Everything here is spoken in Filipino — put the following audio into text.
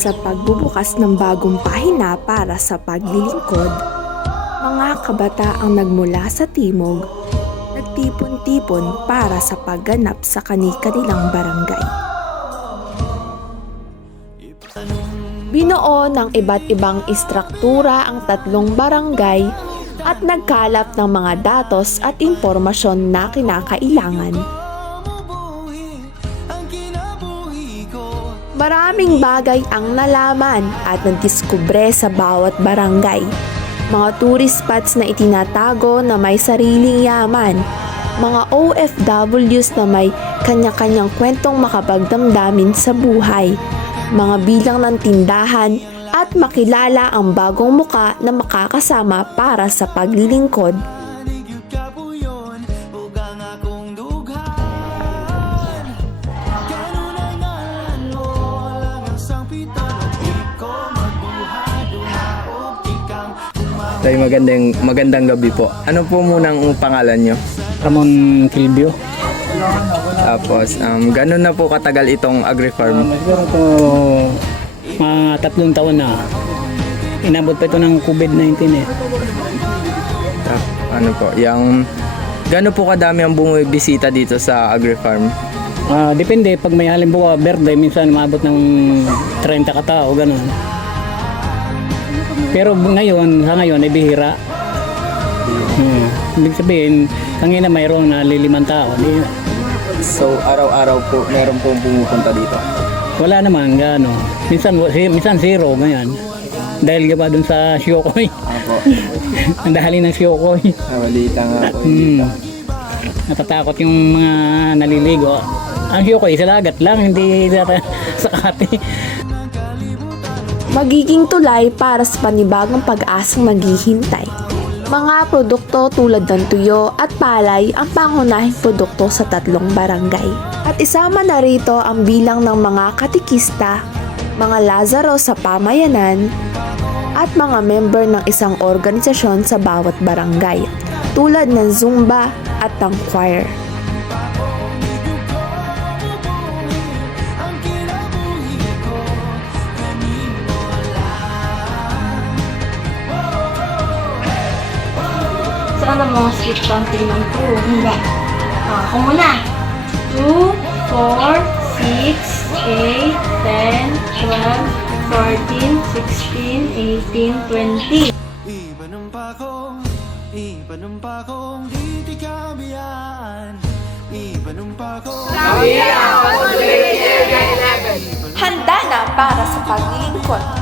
sa pagbubukas ng bagong pahina para sa paglilingkod, mga kabataang nagmula sa timog, nagtipon-tipon para sa pagganap sa kani-kanilang barangay. Binuo ng iba't ibang istruktura ang tatlong barangay at nagkalap ng mga datos at impormasyon na kinakailangan. Maraming bagay ang nalaman at nadiskubre sa bawat barangay. Mga tourist spots na itinatago na may sariling yaman, mga OFWs na may kanya-kanyang kwentong makapagdamdamin sa buhay, mga bilang ng tindahan at makilala ang bagong muka na makakasama para sa paglilingkod. Tay, magandang gabi po. Ano po munang pangalan nyo? Ramon Kilbio. Tapos, gano'n na po katagal itong agri-farm? Siguro po mga 3 taon na. Inabot pa ito ng COVID-19 eh. Ano po, gano'n po kadami ang bumibisita dito sa agri-farm? Depende, pag may halimbawa birthday, minsan maabot ng 30 katao, gano'n. Pero ngayon, sa ngayon ay bihira. Ibig sabihin, kanina mayroon na 5 tao. So, araw-araw po, meron pong pumupunta dito? Wala naman, gano. Minsan zero, ganyan. Dahil gawa dun sa Siyokoy. Ako. Ang dahali ng Siyokoy. Balita nga po. Natatakot yung mga naliligo. Ang Siyokoy, sa lagat lang, hindi sa kati. Magiging tulay para sa panibagong pag-asang maghihintay. Mga produkto tulad ng tuyo at palay ang pangunahing produkto sa tatlong barangay. At isama na rito ang bilang ng mga katikista, mga Lazaro sa pamayanan, at mga member ng isang organisasyon sa bawat barangay, tulad ng Zumba at ng choir. Saan ang mga sweet counting ng 2? Hindi. Ako muna. 2, 4, 6, 8, 10, 12, 14, 16, 18, 20. Ipanumpakong di kabiyan. Ipanumpakong Handa na para sa paglilingkod.